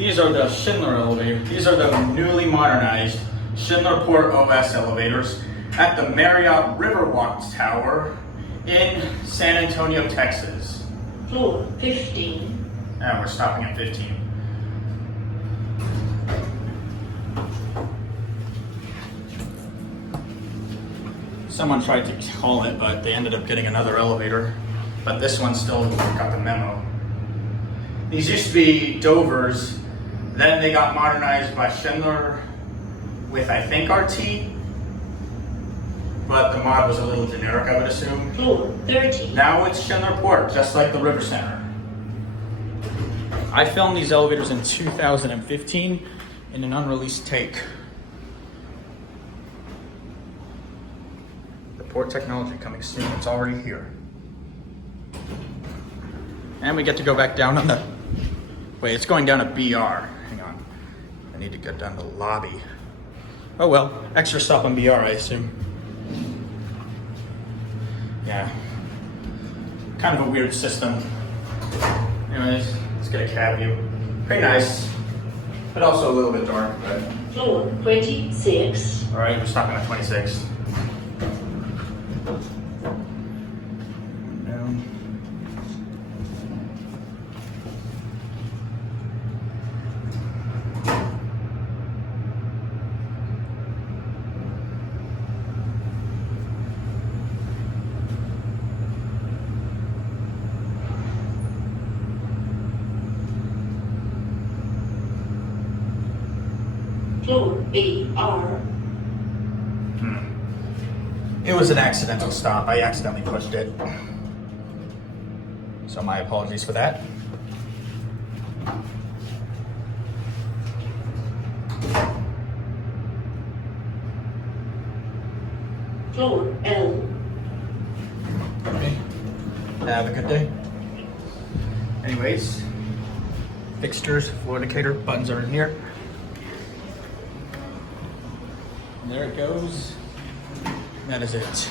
These are the Schindler elevators. These are the newly modernized Schindler PortOS elevators at the Marriott Riverwalk Tower in San Antonio, Texas. Floor 15. And we're stopping at 15. Someone tried to call it, but they ended up getting another elevator. But this one still got the memo. These used to be Dovers, then they got modernized by Schindler with, I think, RT, but the mod was a little generic, I would assume. Floor 30. Now it's Schindler Port, just like the River Center. I filmed these elevators in 2015 in an unreleased take. The port technology coming soon, it's already here. And we get to go back down on the, wait, it's going down to BR. Hang on, I need to get down to the lobby. Oh well, extra stop on BR, I assume. Yeah, kind of a weird system. Anyways, let's get a cab view. Pretty nice, but also a little bit dark. But Floor 26. all right, we're stopping at 26. Down. Floor BR. It was an accidental stop. I accidentally pushed it. So my apologies for that. Floor L. Okay. Have a good day. Anyways, fixtures, floor indicator, buttons are in here. And there it goes. That is it.